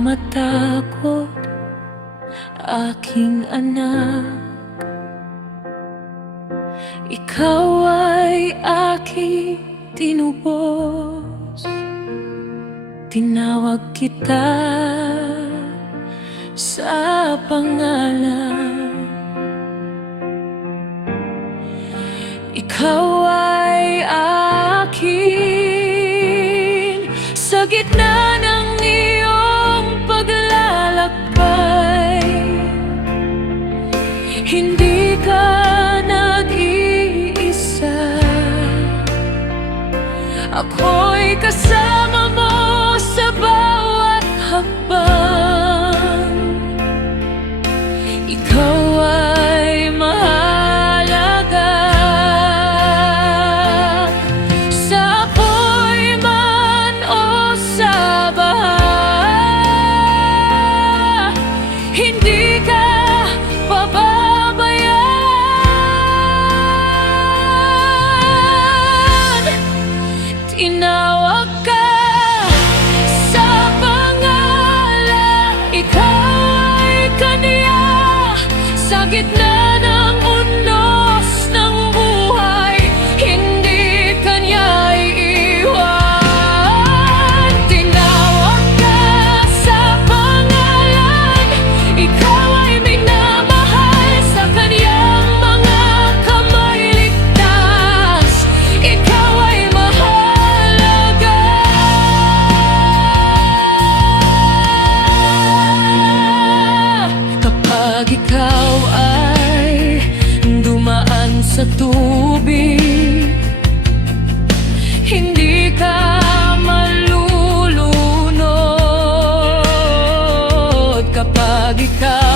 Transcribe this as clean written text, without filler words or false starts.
matakot, aking anak. Ikaw ay aking tinubos, tinawag kita sa pangalan. Ikaw ay akin sa gitna ng iyong paglalakbay. Hindi ka nag-iisa, ako'y kasama mo sa bawat hakbang. Ikaw ay mahalaga sa apoy man o sa baha. Hindi ka pababayaan. Tinawag ka sa pangalan, ikaw ay kaniya sa gitna ng unos ng buhay. Hindi kanya iiwan. Tinawag ka sa pangalan, ikaw ay minamahal sa kaniyang mga kamay ligtas. Ikaw ay mahalaga. Kapag ikaw ay dumaan sa tubig, hindi ka malulunod. Kapag ikaw